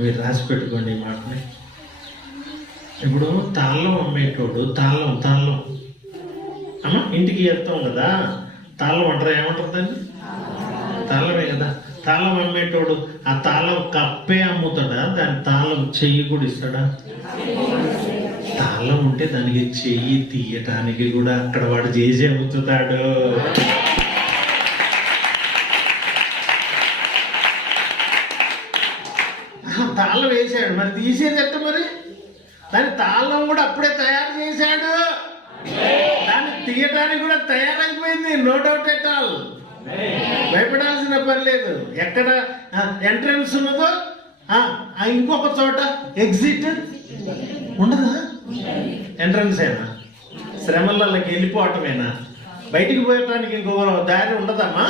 మీరు రాసి పెట్టుకోండి ఈ మాటని. ఇప్పుడు తాళ్ళం అమ్మేటోడు తాళ్ళం అమ్మ ఇంటికి వెళ్తాం కదా, తాళ్ళం అంటారా? ఏమంటారు దాన్ని? తాళ్ళమే కదా. తాళం అమ్మేటోడు ఆ తాళం కప్పే అమ్ముతాడా? దాని తాళం చెయ్యి కూడా ఇస్తాడా? తాళం ఉంటే దానికి చెయ్యి తీయటానికి కూడా అక్కడ వాడు చేసి అమ్ముతాడు. తాళం వేసాడు, మరి తీసేది ఎట్ట? మరి దాని తాళం కూడా అప్పుడే తయారు చేశాడు, దాన్ని తీయటానికి కూడా తయారైపోయింది. No doubt at all. భయపడాల్సిన పని లేదు. ఎక్కడ ఎంట్రన్స్ ఉన్నదో ఇంకొక చోట ఎగ్జిట్ ఉండదా? ఎంట్రన్స్ ఏనా? శ్రమలకి వెళ్ళిపోవటమేనా? బయటికి పోయటానికి ఇంకొక దారి ఉండదమ్మా?